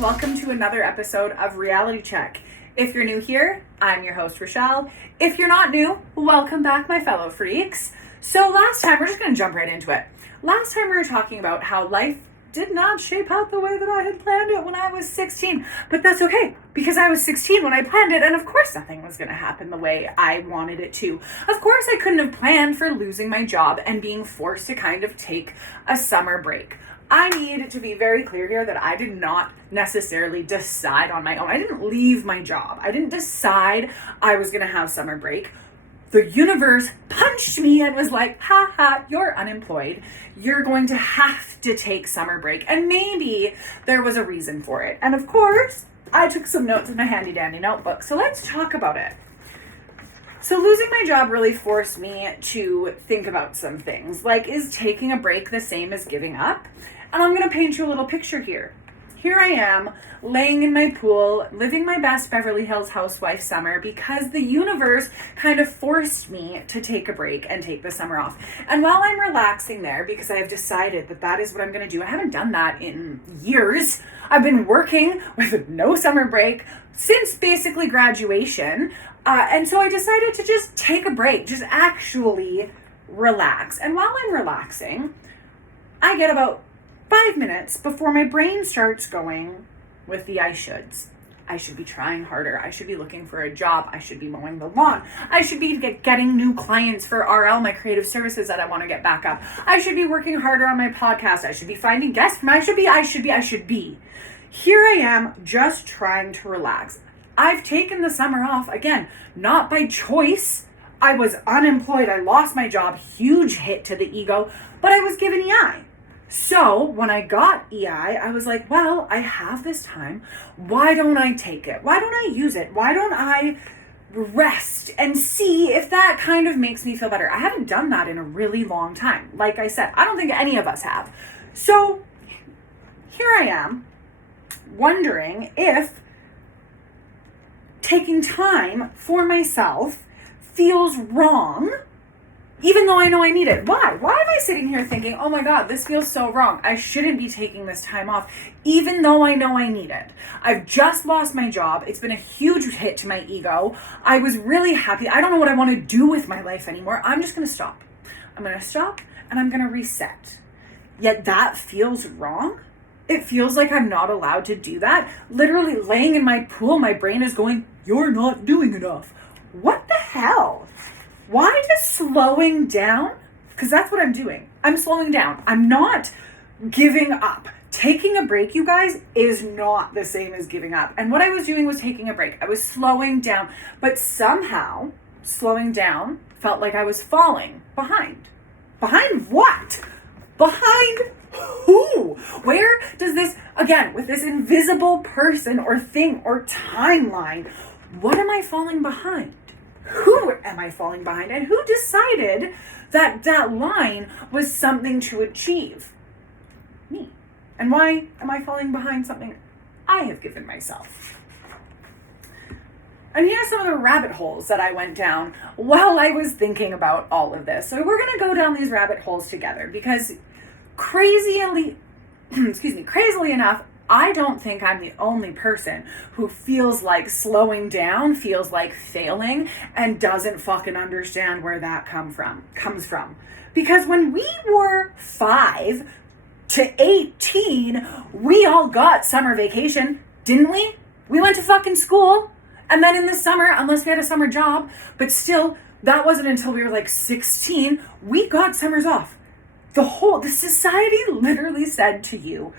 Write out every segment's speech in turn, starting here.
Welcome to another episode of Reality Check. If you're new here, I'm your host, Rochelle. If you're not new, welcome back, my fellow freaks. So last time, we're just going to jump right into it. Last time we were talking about how life did not shape out the way that I had planned it when I was 16. But that's okay, because I was 16 when I planned it, and of course nothing was going to happen the way I wanted it to. Of course I couldn't have planned for losing my job and being forced to kind of take a summer break. I need to be very clear here that I did not necessarily decide on my own. I didn't leave my job. I didn't decide I was going to have summer break. The universe punched me and was like, ha ha, you're unemployed. You're going to have to take summer break. And maybe there was a reason for it. And of course, I took some notes in my handy dandy notebook. So let's talk about it. So losing my job really forced me to think about some things. Like, is taking a break the same as giving up? And I'm going to paint you a little picture here. Here I am, laying in my pool, living my best Beverly Hills housewife summer because the universe kind of forced me to take a break and take the summer off. And while I'm relaxing there, because I have decided that that is what I'm going to do, I haven't done that in years. I've been working with no summer break since basically graduation. And so I decided to just take a break, just actually relax. And while I'm relaxing, I get about 5 minutes before my brain starts going with the I shoulds. I should be trying harder. I should be looking for a job. I should be mowing the lawn. I should be getting new clients for RL, my creative services that I want to get back up. I should be working harder on my podcast. I should be finding guests. I should be. Here I am just trying to relax. I've taken the summer off, again, not by choice. I was unemployed. I lost my job. Huge hit to the ego, but I was given EI. So when I got EI, I was like, well, I have this time. Why don't I take it? Why don't I use it? Why don't I rest and see if that kind of makes me feel better? I haven't done that in a really long time. Like I said, I don't think any of us have. So here I am wondering if taking time for myself feels wrong, even though I know I need it. Why? Why am I sitting here thinking, oh my God, this feels so wrong. I shouldn't be taking this time off, even though I know I need it. I've just lost my job. It's been a huge hit to my ego. I was really happy. I don't know what I want to do with my life anymore. I'm just going to stop. I'm going to stop and I'm going to reset. Yet that feels wrong. It feels like I'm not allowed to do that. Literally laying in my pool, my brain is going, you're not doing enough. What the hell? Why does slowing down? Because that's what I'm doing. I'm slowing down. I'm not giving up. Taking a break, you guys, is not the same as giving up. And what I was doing was taking a break. I was slowing down. But somehow, slowing down felt like I was falling behind. Behind what? Behind who? Where does this, again, with this invisible person or thing or timeline, what am I falling behind? Who am I falling behind? And who decided that that line was something to achieve? Me. And why am I falling behind something I have given myself? And here's some of the rabbit holes that I went down while I was thinking about all of this. So we're going to go down these rabbit holes together because crazily enough, I don't think I'm the only person who feels like slowing down, feels like failing, and doesn't fucking understand where that comes from. Because when we were 5 to 18, we all got summer vacation, didn't we? We went to fucking school. And then in the summer, unless we had a summer job, but still, that wasn't until we were like 16, we got summers off. The society literally said to you,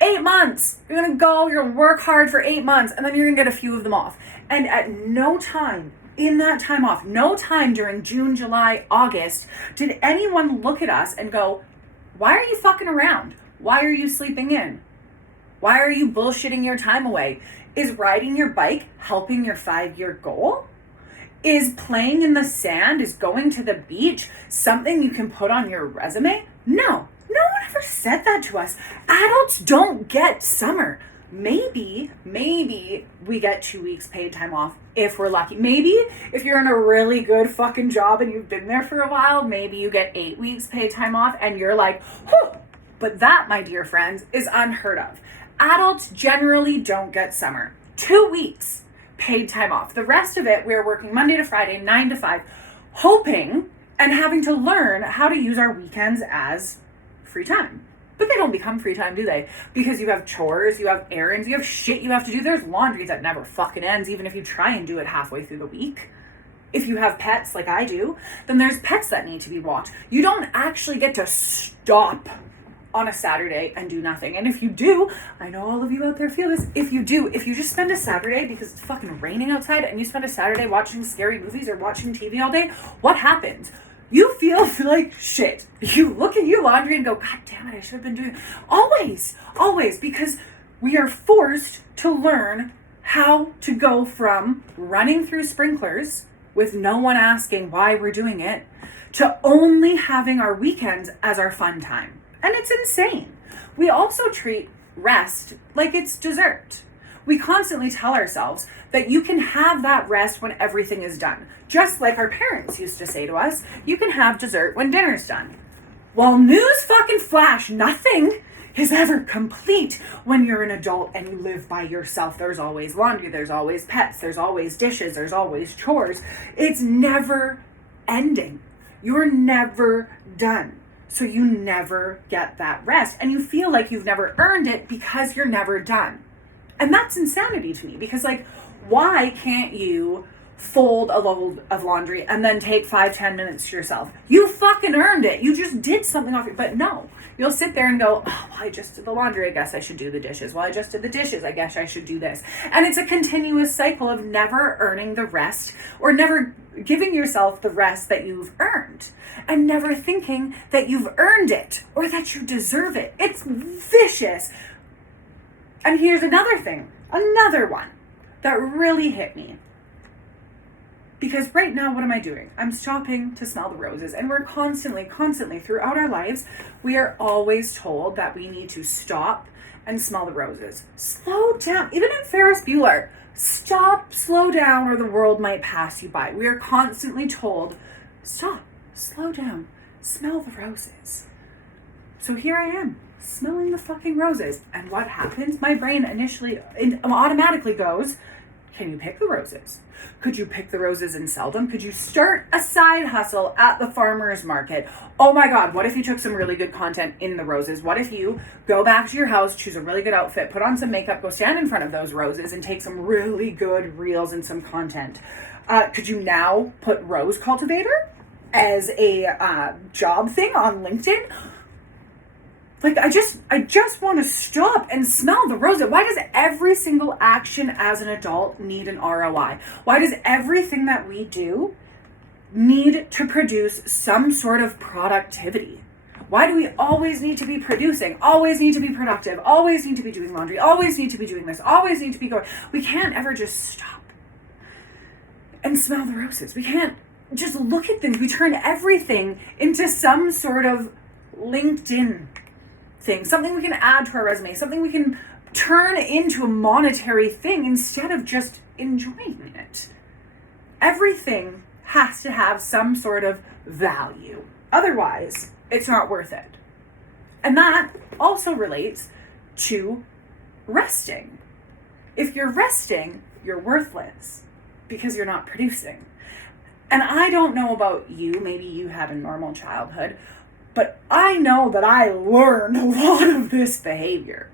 8 months, you're going to go, you're going to work hard for 8 months, and then you're going to get a few of them off. And at no time in that time off, no time during June, July, August, did anyone look at us and go, why are you fucking around? Why are you sleeping in? Why are you bullshitting your time away? Is riding your bike helping your 5-year goal? Is playing in the sand, is going to the beach something you can put on your resume? No. No one ever said that to us. Adults don't get summer. Maybe we get 2 weeks paid time off if we're lucky. Maybe if you're in a really good fucking job and you've been there for a while, maybe you get 8 weeks paid time off and you're like, whew. But that, my dear friends, is unheard of. Adults generally don't get summer. 2 weeks paid time off. The rest of it, we're working Monday to Friday, 9 to 5, hoping and having to learn how to use our weekends as free time. But they don't become free time, do they? Because you have chores, you have errands, you have shit you have to do. There's laundry that never fucking ends, even if you try and do it halfway through the week. If you have pets like I do, then there's pets that need to be walked. You don't actually get to stop on a Saturday and do nothing. And if you do, I know all of you out there feel this, if you just spend a Saturday because it's fucking raining outside and you spend a Saturday watching scary movies or watching TV all day, what happens? You feel like shit. You look at your laundry and go, God damn it, I should have been doing it. Always, because we are forced to learn how to go from running through sprinklers with no one asking why we're doing it to only having our weekends as our fun time. And it's insane. We also treat rest like it's dessert. We constantly tell ourselves that you can have that rest when everything is done. Just like our parents used to say to us, you can have dessert when dinner's done. Well, news fucking flash, nothing is ever complete when you're an adult and you live by yourself. There's always laundry, there's always pets, there's always dishes, there's always chores. It's never ending. You're never done. So you never get that rest. And you feel like you've never earned it because you're never done. And that's insanity to me because, like, why can't you fold a load of laundry and then take 5-10 minutes to yourself? You fucking earned it. You just did something off it. But no, you'll sit there and go, oh, well, I just did the laundry. I guess I should do the dishes. Well, I just did the dishes. I guess I should do this. And it's a continuous cycle of never earning the rest or never giving yourself the rest that you've earned and never thinking that you've earned it or that you deserve it. It's vicious. And here's another one that really hit me. Because right now, what am I doing? I'm stopping to smell the roses. And we're constantly throughout our lives, we are always told that we need to stop and smell the roses. Slow down. Even in Ferris Bueller, stop, slow down, or the world might pass you by. We are constantly told, stop, slow down, smell the roses. So here I am, smelling the fucking roses. And what happens? My brain automatically goes, can you pick the roses? Could you pick the roses and sell them? Could you start a side hustle at the farmer's market? Oh my God, what if you took some really good content in the roses? What if you go back to your house, choose a really good outfit, put on some makeup, go stand in front of those roses and take some really good reels and some content? Could you now put rose cultivator as a job thing on LinkedIn? Like, I just want to stop and smell the roses. Why does every single action as an adult need an ROI? Why does everything that we do need to produce some sort of productivity? Why do we always need to be producing, always need to be productive, always need to be doing laundry, always need to be doing this, always need to be going? We can't ever just stop and smell the roses. We can't just look at things. We turn everything into some sort of LinkedIn thing, something we can add to our resume, something we can turn into a monetary thing instead of just enjoying it. Everything has to have some sort of value. Otherwise, it's not worth it. And that also relates to resting. If you're resting, you're worthless because you're not producing. And I don't know about you, maybe you had a normal childhood, but I know that I learned a lot of this behavior.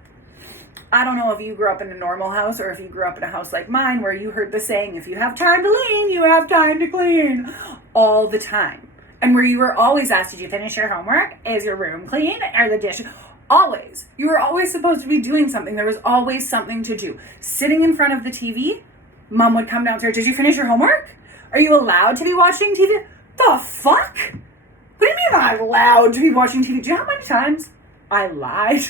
I don't know if you grew up in a normal house or if you grew up in a house like mine where you heard the saying, if you have time to clean, you have time to clean all the time. And where you were always asked, did you finish your homework? Is your room clean? Are the dishes? Always. You were always supposed to be doing something. There was always something to do. Sitting in front of the TV, Mom would come downstairs, did you finish your homework? Are you allowed to be watching TV? The fuck? What do you mean I'm allowed to be watching TV? Do you know how many times I lied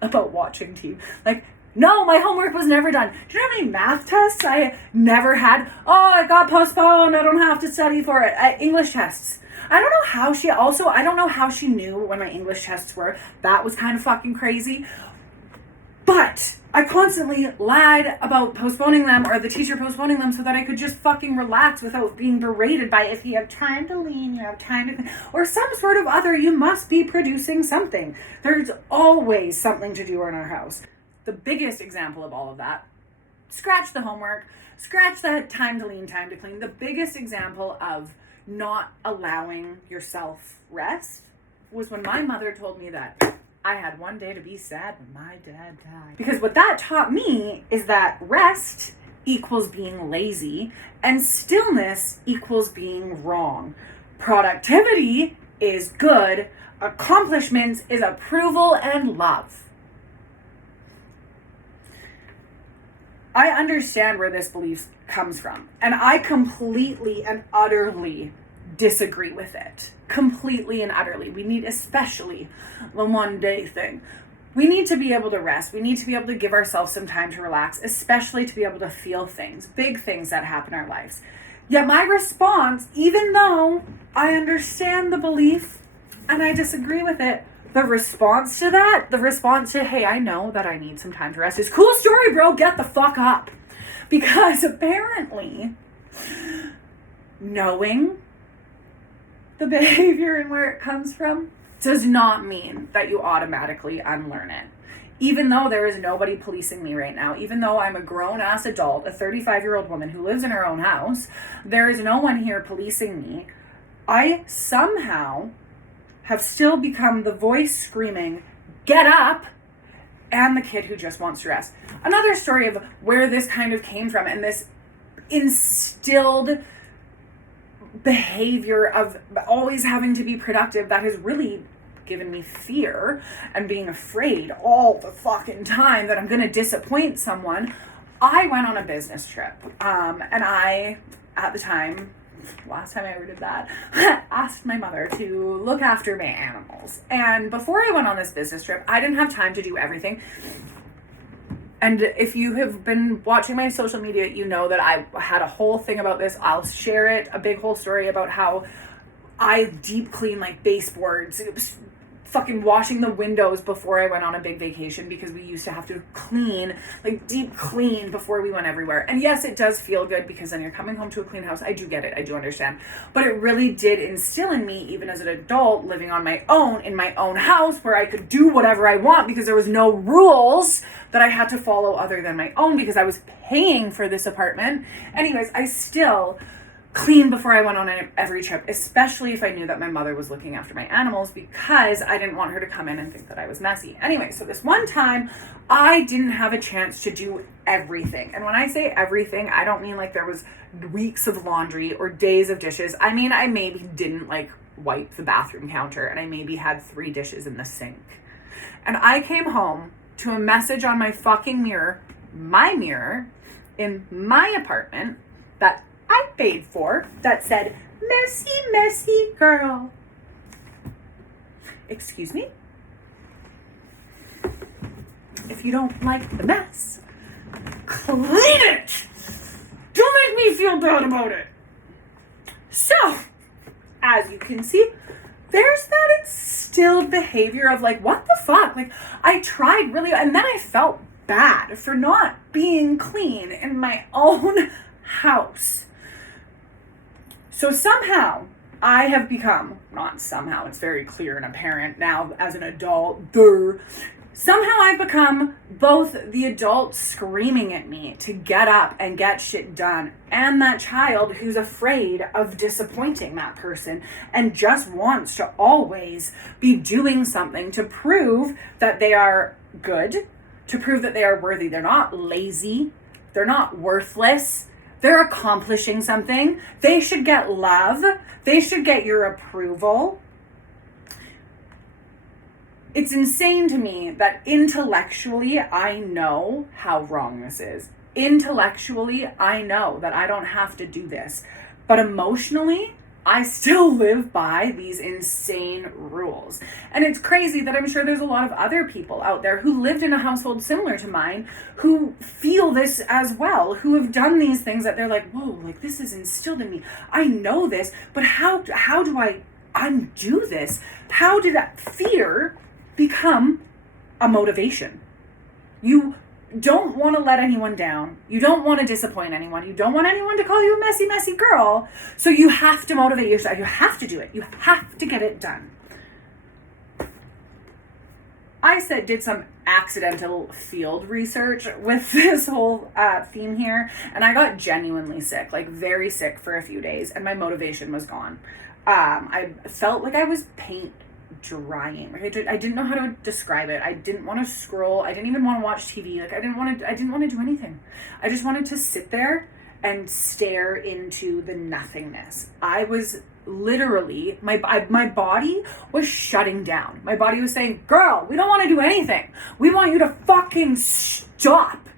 about watching TV? Like, no, my homework was never done. Do you know how many math tests I never had? Oh, it got postponed. I don't have to study for it. English tests. I don't know how she knew when my English tests were. That was kind of fucking crazy. But I constantly lied about postponing them or the teacher postponing them so that I could just fucking relax without being berated by, if you have time to clean, you have time to clean, or some sort of other, you must be producing something. There's always something to do in our house. the biggest example of all of that, scratch the homework, scratch that time to lean, time to clean. The biggest example of not allowing yourself rest was when my mother told me that I had one day to be sad when my dad died. Because what that taught me is that rest equals being lazy and stillness equals being wrong. Productivity is good. Accomplishments is approval and love. I understand where this belief comes from, and I completely and utterly disagree with it. Completely and utterly. We need, especially the one day thing, we need to be able to rest. We need to be able to give ourselves some time to relax, especially to be able to feel things, big things that happen in our lives. Yet my response, even though I understand the belief and I disagree with it, the response to, hey, I know that I need some time to rest is, cool story, bro, get the fuck up. Because apparently, knowing the behavior and where it comes from does not mean that you automatically unlearn it. Even though there is nobody policing me right now, even though I'm a grown-ass adult, a 35-year-old woman who lives in her own house, there is no one here policing me, I somehow have still become the voice screaming, get up, and the kid who just wants to rest. Another story of where this kind of came from and this instilled behavior of always having to be productive that has really given me fear and being afraid all the fucking time that I'm going to disappoint someone. I went on a business trip, and I, at the time, last time I ever did that, asked my mother to look after my animals. And before I went on this business trip, I didn't have time to do everything. And if you have been watching my social media, you know that I had a whole thing about this. I'll share it, a big whole story about how I deep clean like baseboards, fucking washing the windows before I went on a big vacation because we used to have to clean, like deep clean before we went everywhere. And yes, it does feel good because then you're coming home to a clean house. I do get it. I do understand. But it really did instill in me, even as an adult living on my own, in my own house where I could do whatever I want because there was no rules that I had to follow other than my own because I was paying for this apartment. Anyways, I still clean before I went on every trip, especially if I knew that my mother was looking after my animals because I didn't want her to come in and think that I was messy. Anyway, so this one time I didn't have a chance to do everything. And when I say everything, I don't mean like there was weeks of laundry or days of dishes. I mean, I maybe didn't like wipe the bathroom counter and I maybe had 3 dishes in the sink. And I came home to a message on my fucking mirror, my mirror, in my apartment that I paid for that said, messy, messy girl. Excuse me? If you don't like the mess, clean it! Don't make me feel bad about it. So, as you can see, there's that instilled behavior of like, what the fuck? Like, I tried really, and then I felt bad for not being clean in my own house. So somehow I have become, not somehow, it's very clear and apparent now as an adult, somehow I've become both the adult screaming at me to get up and get shit done and that child who's afraid of disappointing that person and just wants to always be doing something to prove that they are good, to prove that they are worthy. They're not lazy. They're not worthless. They're accomplishing something. They should get love. They should get your approval. It's insane to me that intellectually I know how wrong this is. Intellectually, I know that I don't have to do this. But emotionally, I still live by these insane rules. And it's crazy that I'm sure there's a lot of other people out there who lived in a household similar to mine who feel this as well, who have done these things that they're like, whoa, like this is instilled in me. I know this, but how do I undo this? How did that fear become a motivation? You don't want to let anyone down. You don't want to disappoint anyone. You don't want anyone to call you a messy, messy girl. So you have to motivate yourself. You have to do it. You have to get it done. I did some accidental field research with this whole theme here, and I got genuinely sick, like very sick for a few days, and my motivation was gone. I felt like I was paint drying. Like I didn't know how to describe it. I didn't want to scroll. I didn't even want to watch TV. Like I didn't want to do anything. I just wanted to sit there and stare into the nothingness. I was literally, my body was shutting down. My body was saying, girl, we don't want to do anything. We want you to fucking stop.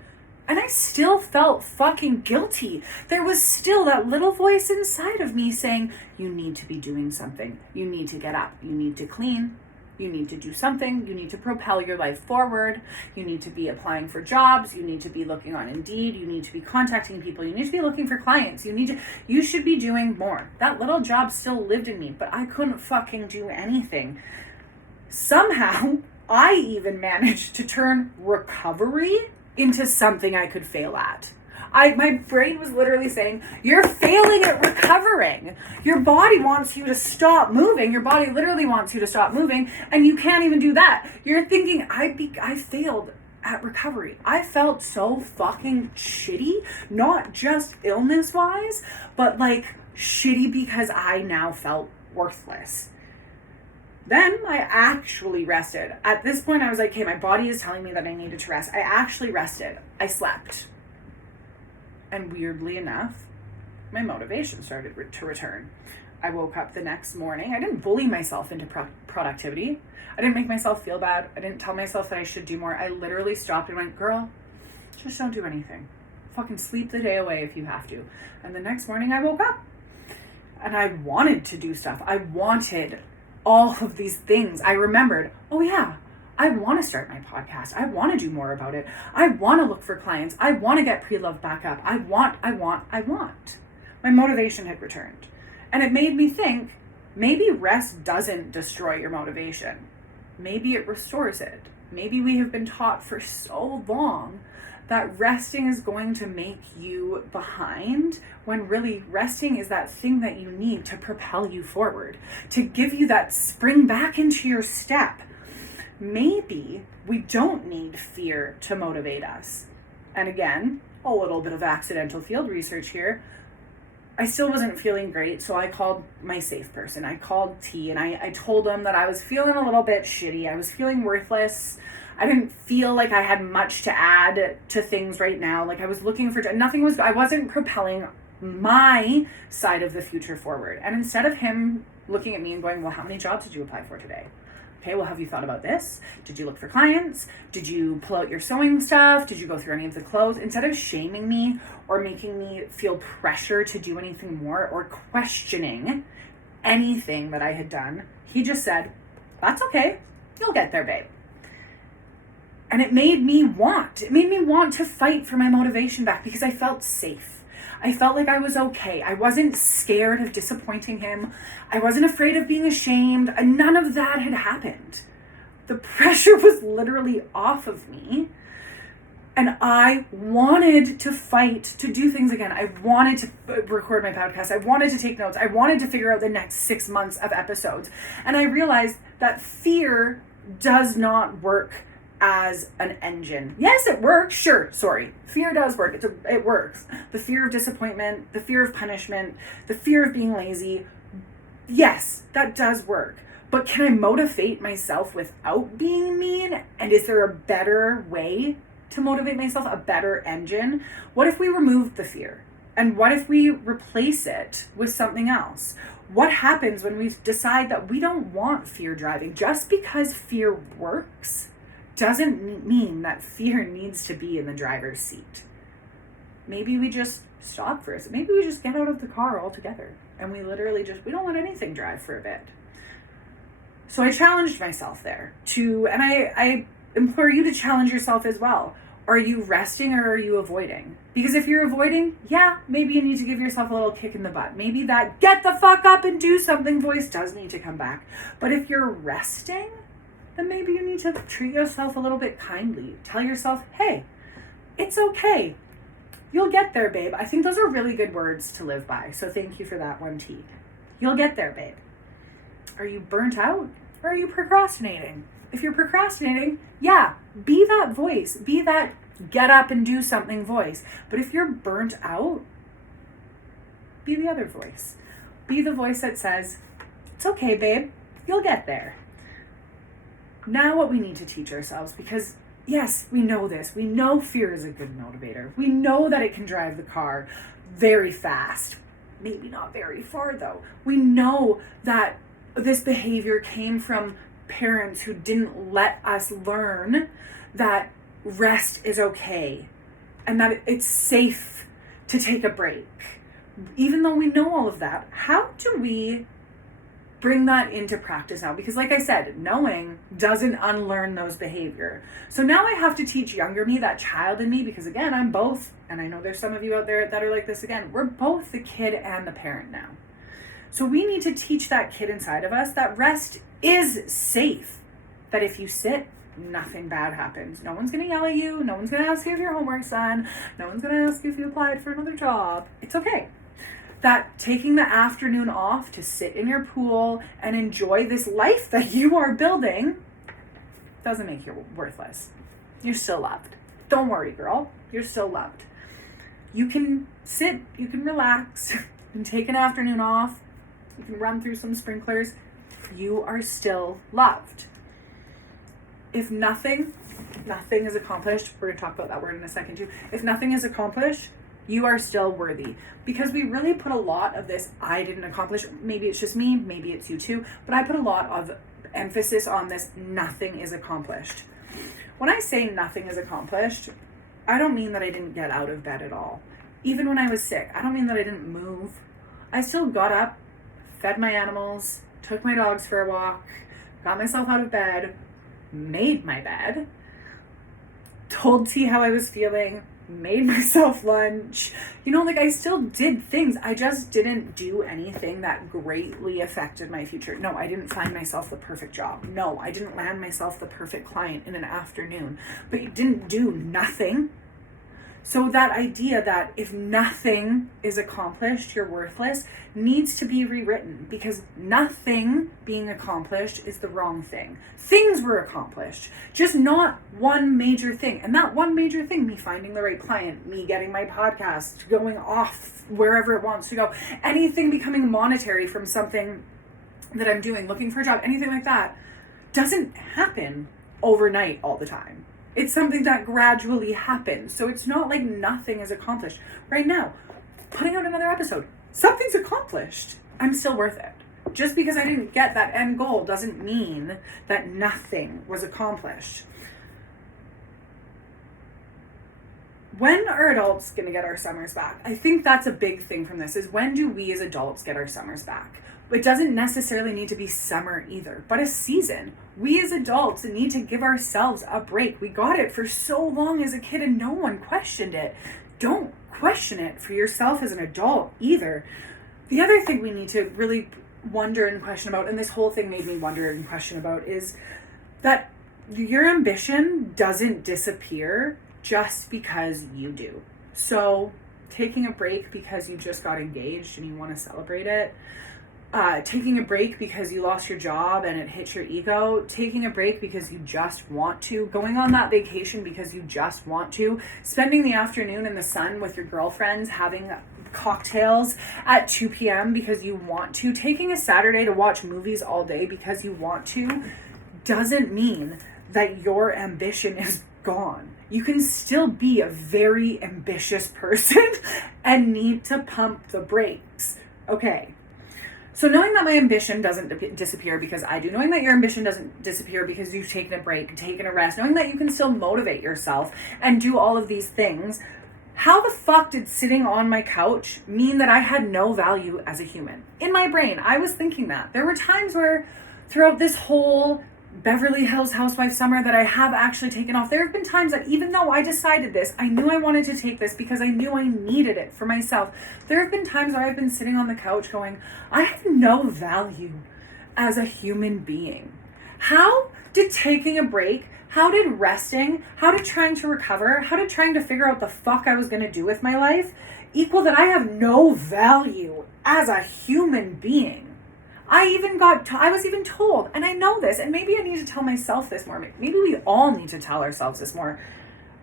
And I still felt fucking guilty. There was still that little voice inside of me saying, you need to be doing something. You need to get up. You need to clean. You need to do something. You need to propel your life forward. You need to be applying for jobs. You need to be looking on Indeed. You need to be contacting people. You need to be looking for clients. You should be doing more. That little job still lived in me, but I couldn't fucking do anything. Somehow, I even managed to turn recovery into something I could fail at. My brain was literally saying, you're failing at recovering. Your body wants you to stop moving. Your body literally wants you to stop moving, and you can't even do that. You're thinking, I failed at recovery. I felt so fucking shitty, not just illness-wise, but like shitty because I now felt worthless. Then I actually rested. At this point, I was like, okay, my body is telling me that I needed to rest. I actually rested. I slept. And weirdly enough, my motivation started to return. I woke up the next morning. I didn't bully myself into productivity. I didn't make myself feel bad. I didn't tell myself that I should do more. I literally stopped and went, girl, just don't do anything. Fucking sleep the day away if you have to. And the next morning I woke up and I wanted to do stuff. I wanted all of these things. I remembered, oh yeah, I want to start my podcast. I want to do more about it. I want to look for clients. I want to get pre-loved back up. I want. My motivation had returned. And it made me think, maybe rest doesn't destroy your motivation. Maybe it restores it. Maybe we have been taught for so long that resting is going to make you behind, when really resting is that thing that you need to propel you forward, to give you that spring back into your step. Maybe we don't need fear to motivate us. And again, a little bit of accidental field research here. I still wasn't feeling great, so I called my safe person. I called T, and I told them that I was feeling a little bit shitty. I was feeling worthless. I didn't feel like I had much to add to things right now. Like I was looking for, I wasn't propelling my side of the future forward. And instead of him looking at me and going, well, how many jobs did you apply for today? Okay, well, have you thought about this? Did you look for clients? Did you pull out your sewing stuff? Did you go through any of the clothes? Instead of shaming me or making me feel pressure to do anything more or questioning anything that I had done, he just said, that's okay. You'll get there, babe. And it made me want to fight for my motivation back because I felt safe. I felt like I was okay. I wasn't scared of disappointing him. I wasn't afraid of being ashamed. And none of that had happened. The pressure was literally off of me. And I wanted to fight to do things again. I wanted to record my podcast. I wanted to take notes. I wanted to figure out the next 6 months of episodes. And I realized that fear does not work as an engine. Yes, it works. Sure. Sorry. Fear does work. It works. The fear of disappointment, the fear of punishment, the fear of being lazy. Yes, that does work. But can I motivate myself without being mean? And is there a better way to motivate myself? A better engine? What if we remove the fear? And what if we replace it with something else? What happens when we decide that we don't want fear driving? Just because fear works doesn't mean that fear needs to be in the driver's seat. Maybe we just stop for a second. Maybe we just get out of the car altogether and we literally we don't let anything drive for a bit. So I challenged myself there and I implore you to challenge yourself as well. Are you resting or are you avoiding? Because if you're avoiding, yeah, maybe you need to give yourself a little kick in the butt. Maybe that get the fuck up and do something voice does need to come back. But if you're resting, then maybe you need to treat yourself a little bit kindly. Tell yourself, hey, it's okay. You'll get there, babe. I think those are really good words to live by. So thank you for that one, T. You'll get there, babe. Are you burnt out? Or are you procrastinating? If you're procrastinating, yeah, be that voice. Be that get up and do something voice. But if you're burnt out, be the other voice. Be the voice that says, it's okay, babe. You'll get there. Now what we need to teach ourselves, because yes, we know this. We know fear is a good motivator. We know that it can drive the car very fast. Maybe not very far though. We know that this behavior came from parents who didn't let us learn that rest is okay and that it's safe to take a break. Even though we know all of that, how do we bring that into practice now? Because like I said, knowing doesn't unlearn those behavior. So now I have to teach younger me, that child in me, because again, I'm both, and I know there's some of you out there that are like this again, we're both the kid and the parent now. So we need to teach that kid inside of us that rest is safe. That if you sit, nothing bad happens. No one's going to yell at you. No one's going to ask you if your homework's done. No one's going to ask you if you applied for another job. It's okay. That taking the afternoon off to sit in your pool and enjoy this life that you are building doesn't make you worthless. You're still loved. Don't worry, girl. You're still loved. You can sit, you can relax, and take an afternoon off. You can run through some sprinklers. You are still loved. If nothing is accomplished, we're going to talk about that word in a second too. If nothing is accomplished, you are still worthy. Because we really put a lot of this, I didn't accomplish, maybe it's just me, maybe it's you too, but I put a lot of emphasis on this, nothing is accomplished. When I say nothing is accomplished, I don't mean that I didn't get out of bed at all. Even when I was sick, I don't mean that I didn't move. I still got up, fed my animals, took my dogs for a walk, got myself out of bed, made my bed, told T how I was feeling, made myself lunch. I still did things. I just didn't do anything that greatly affected my future. No, I didn't find myself the perfect job. No, I didn't land myself the perfect client in an afternoon. But you didn't do nothing. So that idea that if nothing is accomplished, you're worthless, needs to be rewritten, because nothing being accomplished is the wrong thing. Things were accomplished, just not one major thing. And that one major thing, me finding the right client, me getting my podcast going off wherever it wants to go, anything becoming monetary from something that I'm doing, looking for a job, anything like that, doesn't happen overnight all the time. It's something that gradually happens. So it's not like nothing is accomplished. Right now, putting out another episode, something's accomplished. I'm still worth it. Just because I didn't get that end goal doesn't mean that nothing was accomplished. When are adults going to get our summers back? I think that's a big thing from this, is when do we as adults get our summers back? It doesn't necessarily need to be summer either, but a season. We as adults need to give ourselves a break. We got it for so long as a kid and no one questioned it. Don't question it for yourself as an adult either. The other thing we need to really wonder and question about, and this whole thing made me wonder and question about, is that your ambition doesn't disappear just because you do. So taking a break because you just got engaged and you want to celebrate it, taking a break because you lost your job and it hits your ego, taking a break because you just want to, going on that vacation because you just want to, spending the afternoon in the sun with your girlfriends, having cocktails at 2 p.m. because you want to, taking a Saturday to watch movies all day because you want to, doesn't mean that your ambition is gone. You can still be a very ambitious person and need to pump the brakes. Okay. So knowing that my ambition doesn't disappear because I do, knowing that your ambition doesn't disappear because you've taken a break, taken a rest, knowing that you can still motivate yourself and do all of these things, how the fuck did sitting on my couch mean that I had no value as a human? In my brain, I was thinking that. There were times where throughout this whole Beverly Hills Housewife summer that I have actually taken off, there have been times that even though I decided this, I knew I wanted to take this because I knew I needed it for myself. There have been times where I've been sitting on the couch going, I have no value as a human being. How did taking a break, how did resting, how did trying to recover, how did trying to figure out the fuck I was going to do with my life equal that I have no value as a human being? I was even told, and I know this, and maybe I need to tell myself this more. Maybe we all need to tell ourselves this more.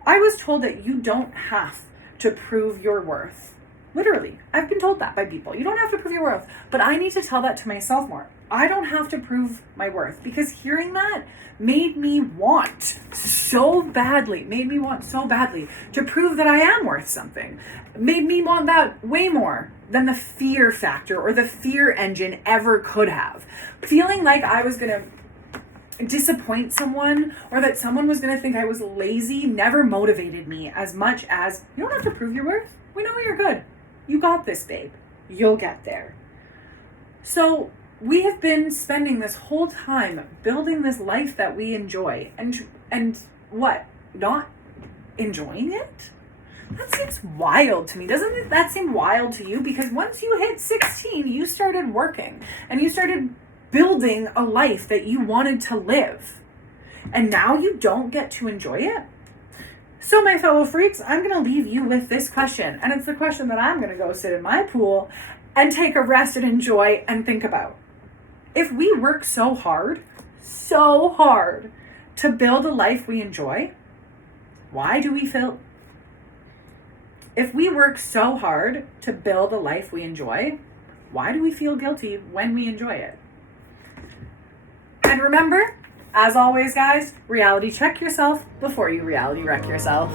I was told that you don't have to prove your worth. Literally, I've been told that by people. You don't have to prove your worth, but I need to tell that to myself more. I don't have to prove my worth, because hearing that made me want so badly to prove that I am worth something. Made me want that way more than the fear factor or the fear engine ever could have. Feeling like I was going to disappoint someone or that someone was going to think I was lazy never motivated me as much as, you don't have to prove your worth. We know you're good. You got this, babe. You'll get there. So we have been spending this whole time building this life that we enjoy, and what? Not enjoying it? That seems wild to me. Doesn't that seem wild to you? Because once you hit 16, you started working and you started building a life that you wanted to live. And now you don't get to enjoy it? So my fellow freaks, I'm going to leave you with this question. And it's the question that I'm going to go sit in my pool and take a rest and enjoy and think about. If we work so hard to build a life we enjoy, why do we feel... If we work so hard to build a life we enjoy, why do we feel guilty when we enjoy it? And remember, as always, guys, reality check yourself before you reality wreck yourself.